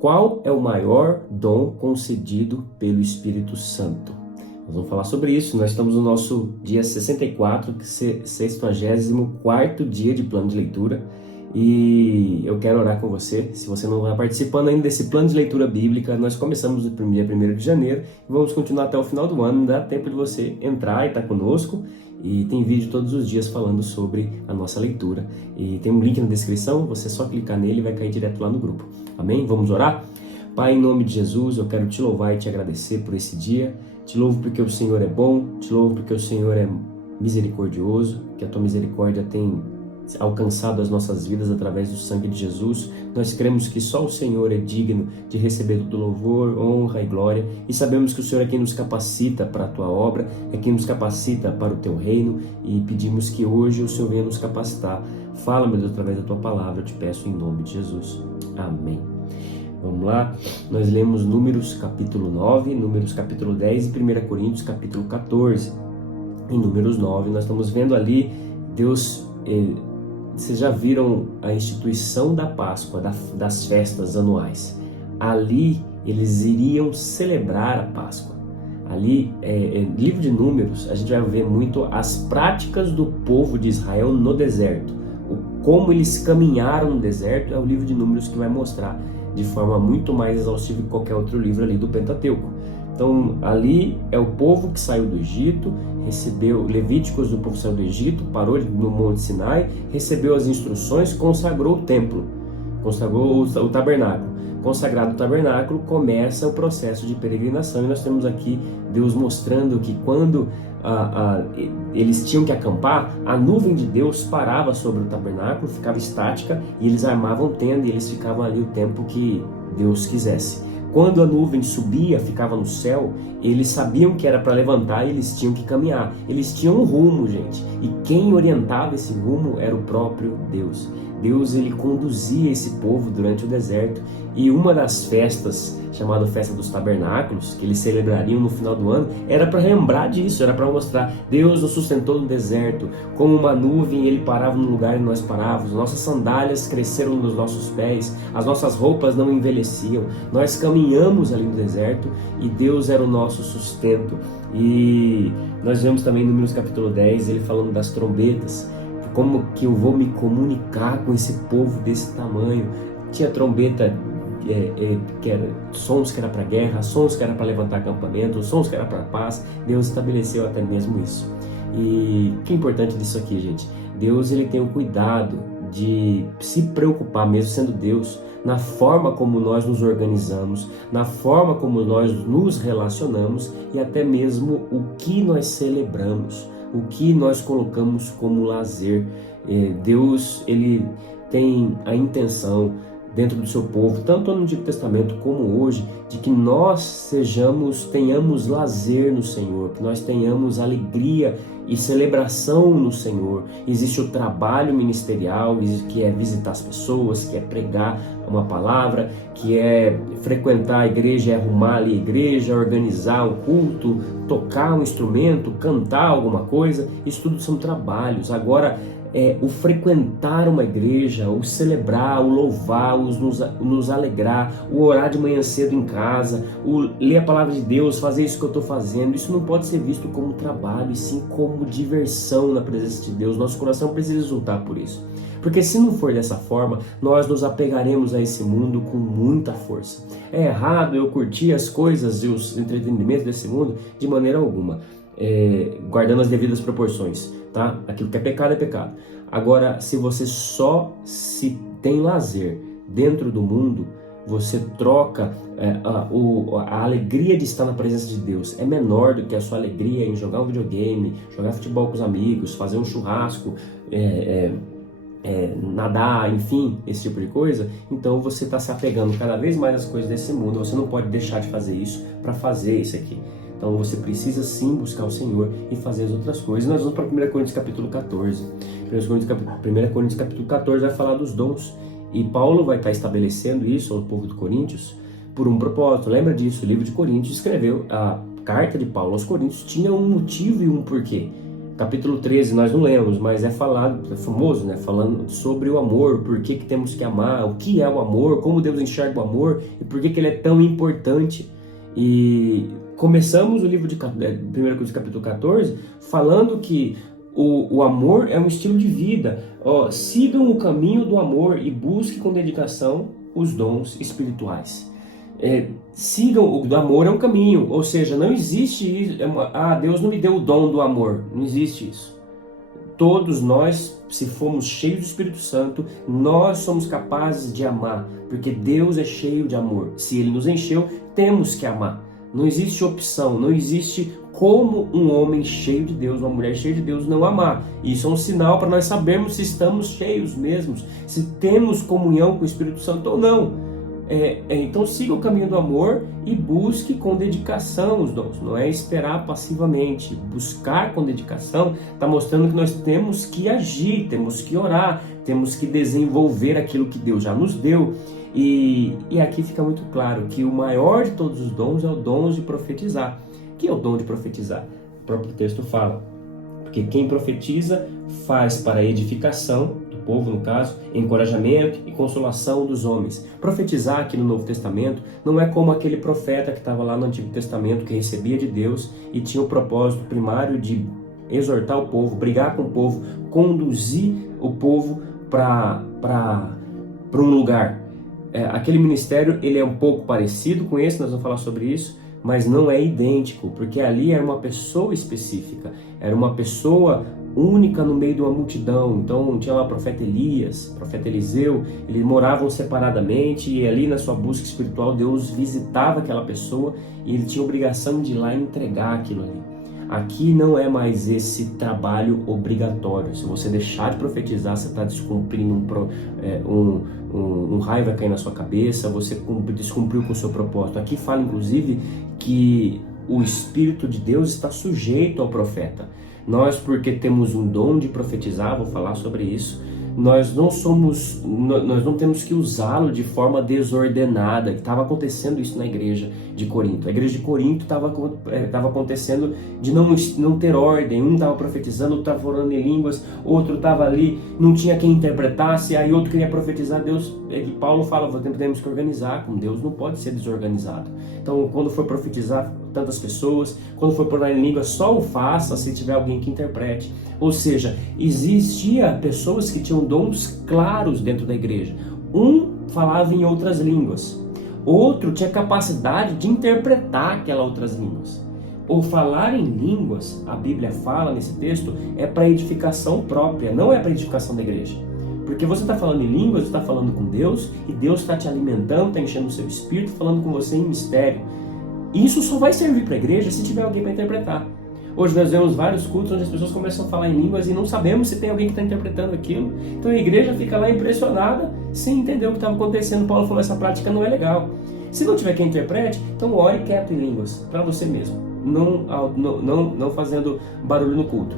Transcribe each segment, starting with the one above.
Qual é o maior dom concedido pelo Espírito Santo? Nós vamos falar sobre isso. Nós estamos no nosso dia 64, 64º dia de plano de leitura. E eu quero orar com você. Se você não está participando ainda desse plano de leitura bíblica, nós começamos no dia 1º de janeiro e vamos continuar até o final do ano. Dá tempo de você entrar e estar conosco. E tem vídeo todos os dias falando sobre a nossa leitura. E tem um link na descrição, você só clicar nele e vai cair direto lá no grupo. Amém? Vamos orar? Pai, em nome de Jesus, eu quero te louvar e te agradecer por esse dia. Te louvo porque o Senhor é bom, te louvo porque o Senhor é misericordioso, que a tua misericórdia tem alcançado as nossas vidas através do sangue de Jesus. Nós cremos que só o Senhor é digno de receber todo louvor, honra e glória, e sabemos que o Senhor é quem nos capacita para a tua obra, é quem nos capacita para o teu reino, e pedimos que hoje o Senhor venha nos capacitar. Fala, meu Deus, através da tua palavra, eu te peço em nome de Jesus. Amém. Vamos lá, nós lemos Números capítulo 9, Números capítulo 10 e 1 Coríntios capítulo 14. Em Números 9 nós estamos vendo ali Deus... Vocês já viram a instituição da Páscoa, das festas anuais. Ali eles iriam celebrar a Páscoa. Ali, livro de Números, a gente vai ver muito as práticas do povo de Israel no deserto. Como eles caminharam no deserto é o livro de Números que vai mostrar de forma muito mais exaustiva que qualquer outro livro ali do Pentateuco. Então, ali é o povo que saiu do Egito, recebeu Levíticos do povo que saiu do Egito, parou no Monte Sinai, recebeu as instruções, consagrou o templo, consagrou o tabernáculo. Consagrado o tabernáculo, começa o processo de peregrinação, e nós temos aqui Deus mostrando que quando eles tinham que acampar, a nuvem de Deus parava sobre o tabernáculo, ficava estática, e eles armavam tenda e eles ficavam ali o tempo que Deus quisesse. Quando a nuvem subia, ficava no céu, eles sabiam que era para levantar e eles tinham que caminhar. Eles tinham um rumo, gente. E quem orientava esse rumo era o próprio Deus. Deus, ele conduzia esse povo durante o deserto. E uma das festas, chamada Festa dos Tabernáculos, que eles celebrariam no final do ano, era para lembrar disso, era para mostrar: Deus nos sustentou no deserto, como uma nuvem ele parava no lugar e nós parávamos, nossas sandálias cresceram nos nossos pés, as nossas roupas não envelheciam, nós caminhamos ali no deserto e Deus era o nosso sustento. E nós vemos também no Números capítulo 10, ele falando das trombetas, como que eu vou me comunicar com esse povo desse tamanho. Tinha trombeta, que era sons que era para guerra, sons que era para levantar acampamento, sons que era para paz. Deus estabeleceu até mesmo isso. E o que é importante disso aqui, gente? Deus, ele tem o cuidado de se preocupar, mesmo sendo Deus, na forma como nós nos organizamos, na forma como nós nos relacionamos e até mesmo o que nós celebramos, o que nós colocamos como lazer. Deus, ele tem a intenção dentro do seu povo, tanto no Antigo Testamento como hoje, de que nós tenhamos lazer no Senhor, que nós tenhamos alegria e celebração no Senhor. Existe o trabalho ministerial, que é visitar as pessoas, que é pregar uma palavra, que é frequentar a igreja, é arrumar ali a igreja, organizar um culto, tocar um instrumento, cantar alguma coisa. Isso tudo são trabalhos. Agora, o frequentar uma igreja, o celebrar, o louvar, nos alegrar, o orar de manhã cedo em casa, o ler a palavra de Deus, fazer isso que eu estou fazendo, isso não pode ser visto como trabalho, e sim como diversão na presença de Deus. Nosso coração precisa exultar por isso. Porque se não for dessa forma, nós nos apegaremos a esse mundo com muita força. É errado eu curtir as coisas e os entretenimentos desse mundo? De maneira alguma. Guardando as devidas proporções, tá? Aquilo que é pecado é pecado. Agora, se você só se tem lazer dentro do mundo, você troca a alegria de estar na presença de Deus, é menor do que a sua alegria em jogar um videogame, jogar futebol com os amigos, fazer um churrasco, nadar, enfim, esse tipo de coisa. Então você está se apegando cada vez mais às coisas desse mundo. Você não pode deixar de fazer isso para fazer isso aqui. Então você precisa sim buscar o Senhor e fazer as outras coisas. Nós vamos para 1 Coríntios capítulo 14. 1 Coríntios capítulo 14 vai falar dos dons. E Paulo vai estar estabelecendo isso ao povo de Coríntios por um propósito. Lembra disso? O livro de Coríntios escreveu, a carta de Paulo aos Coríntios tinha um motivo e um porquê. capítulo 13, nós não lemos, mas é falado, é famoso, né? Falando sobre o amor, por que temos que amar, o que é o amor, como Deus enxerga o amor e por que ele é tão importante. E começamos o livro de 1 Coríntios capítulo 14 falando que o amor é um estilo de vida. Sigam o caminho do amor e busquem com dedicação os dons espirituais. Sigam, o do amor é um caminho, ou seja, não existe isso, Deus não me deu o dom do amor, não existe isso. Todos nós, se formos cheios do Espírito Santo, nós somos capazes de amar, porque Deus é cheio de amor. Se Ele nos encheu, temos que amar. Não existe opção, não existe como um homem cheio de Deus, uma mulher cheia de Deus não amar. Isso é um sinal para nós sabermos se estamos cheios mesmos, se temos comunhão com o Espírito Santo ou não. Então siga o caminho do amor e busque com dedicação os dons, não é esperar passivamente. Buscar com dedicação está mostrando que nós temos que agir, temos que orar, temos que desenvolver aquilo que Deus já nos deu. E aqui fica muito claro que o maior de todos os dons é o dom de profetizar. O que é o dom de profetizar? O próprio texto fala, porque quem profetiza faz para edificação do povo, no caso, encorajamento e consolação dos homens. Profetizar aqui no Novo Testamento não é como aquele profeta que estava lá no Antigo Testamento, que recebia de Deus e tinha o propósito primário de exortar o povo, brigar com o povo, conduzir o povo para um lugar. Aquele ministério ele é um pouco parecido com esse, nós vamos falar sobre isso, mas não é idêntico, porque ali era uma pessoa específica, era uma pessoa única no meio de uma multidão. Então tinha lá o profeta Elias, o profeta Eliseu, eles moravam separadamente e ali na sua busca espiritual Deus visitava aquela pessoa e ele tinha a obrigação de ir lá e entregar aquilo ali. Aqui não é mais esse trabalho obrigatório. Se você deixar de profetizar, você está descumprindo um raio vai cair na sua cabeça, você descumpriu com o seu propósito. Aqui fala inclusive que o Espírito de Deus está sujeito ao profeta. Nós, porque temos um dom de profetizar, vou falar sobre isso, nós não temos que usá-lo de forma desordenada. Estava acontecendo isso na igreja de Corinto. A igreja de Corinto estava acontecendo de não ter ordem. Um estava profetizando, outro estava orando em línguas, outro estava ali, não tinha quem interpretasse, aí outro queria profetizar. Paulo fala, temos que organizar, com Deus não pode ser desorganizado. Então, quando for profetizar tantas pessoas, quando for orar em língua, só o faça se tiver alguém que interprete. Ou seja, existia pessoas que tinham dons claros dentro da igreja. Um falava em outras línguas, outro tinha capacidade de interpretar aquelas outras línguas. Ou falar em línguas, a Bíblia fala nesse texto, é para edificação própria, não é para edificação da igreja. Porque você está falando em línguas, você está falando com Deus, e Deus está te alimentando, está enchendo o seu espírito, falando com você em mistério. Isso só vai servir para a igreja se tiver alguém para interpretar. Hoje nós vemos vários cultos onde as pessoas começam a falar em línguas e não sabemos se tem alguém que está interpretando aquilo. Então a igreja fica lá impressionada, sem entender o que estava acontecendo. Paulo falou, essa prática não é legal. Se não tiver quem interprete, então ore quieto em línguas, para você mesmo, não fazendo barulho no culto.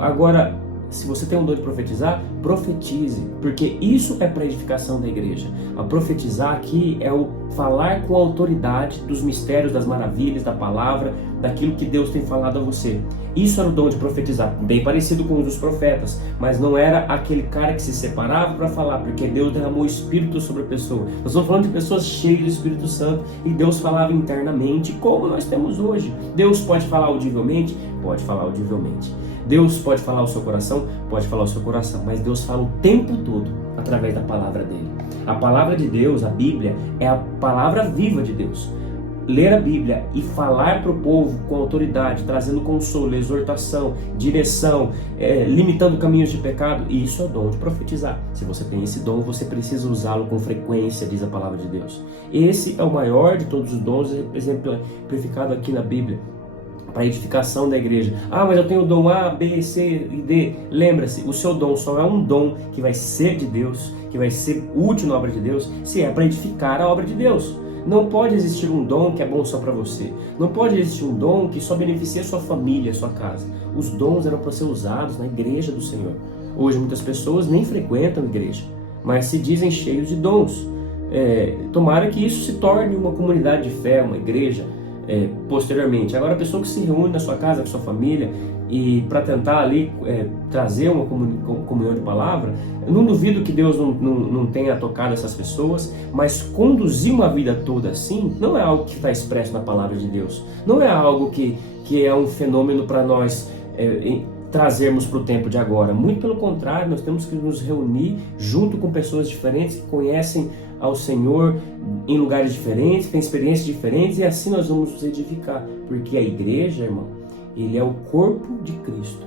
Agora, se você tem um dom de profetizar, profetize, porque isso é para edificação da igreja. A profetizar aqui é o falar com autoridade dos mistérios, das maravilhas, da palavra, daquilo que Deus tem falado a você. Isso era o dom de profetizar, bem parecido com os dos profetas, mas não era aquele cara que se separava para falar, porque Deus derramou o Espírito sobre a pessoa. Nós estamos falando de pessoas cheias do Espírito Santo e Deus falava internamente, como nós temos hoje. Deus pode falar audivelmente? Pode falar audivelmente. Deus pode falar ao seu coração? Pode falar ao seu coração, mas Deus fala o tempo todo através da palavra dele. A palavra de Deus, a Bíblia, é a palavra viva de Deus. Ler a Bíblia e falar para o povo com autoridade, trazendo consolo, exortação, direção, limitando caminhos de pecado, e isso é o dom de profetizar. Se você tem esse dom, você precisa usá-lo com frequência, diz a palavra de Deus. Esse é o maior de todos os dons, exemplificado aqui na Bíblia, para a edificação da igreja. Mas eu tenho o dom A, B, C e D. Lembra-se, o seu dom só é um dom que vai ser de Deus, que vai ser útil na obra de Deus, se é para edificar a obra de Deus. Não pode existir um dom que é bom só para você. Não pode existir um dom que só beneficia a sua família, a sua casa. Os dons eram para ser usados na igreja do Senhor. Hoje muitas pessoas nem frequentam a igreja, mas se dizem cheios de dons. Tomara que isso se torne uma comunidade de fé, uma igreja, posteriormente. Agora, a pessoa que se reúne na sua casa, com sua família, e para tentar ali trazer uma comunhão de palavra, eu não duvido que Deus não tenha tocado essas pessoas, mas conduzir uma vida toda assim não é algo que está expresso na palavra de Deus, não é algo que é um fenômeno para nós trazermos para o tempo de agora. Muito pelo contrário, nós temos que nos reunir junto com pessoas diferentes que conhecem ao Senhor em lugares diferentes, têm experiências diferentes, e assim nós vamos nos edificar, porque a igreja, irmão, ele é o corpo de Cristo.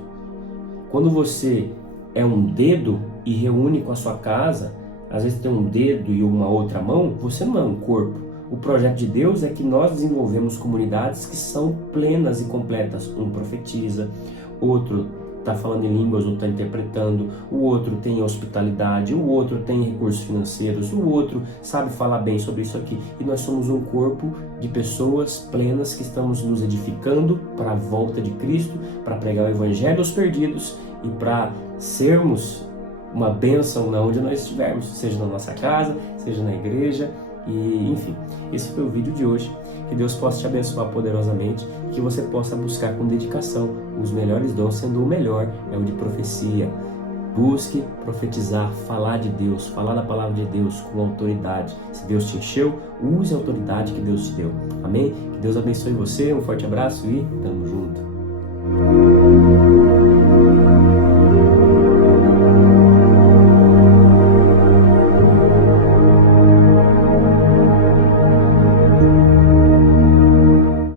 Quando você é um dedo e reúne com a sua casa, às vezes tem um dedo e uma outra mão, você não é um corpo. O projeto de Deus é que nós desenvolvemos comunidades que são plenas e completas. Um profetiza, outro está falando em línguas, outro está interpretando, o outro tem hospitalidade, o outro tem recursos financeiros, o outro sabe falar bem sobre isso aqui. E nós somos um corpo de pessoas plenas que estamos nos edificando para a volta de Cristo, para pregar o Evangelho aos perdidos e para sermos uma bênção onde nós estivermos, seja na nossa casa, seja na igreja. E, enfim, esse foi o vídeo de hoje. Que Deus possa te abençoar poderosamente, que você possa buscar com dedicação os melhores dons, sendo o melhor é o de profecia. Busque profetizar, falar de Deus, falar da palavra de Deus com autoridade. Se Deus te encheu, use a autoridade que Deus te deu. Amém? Que Deus abençoe você, um forte abraço e tamo junto.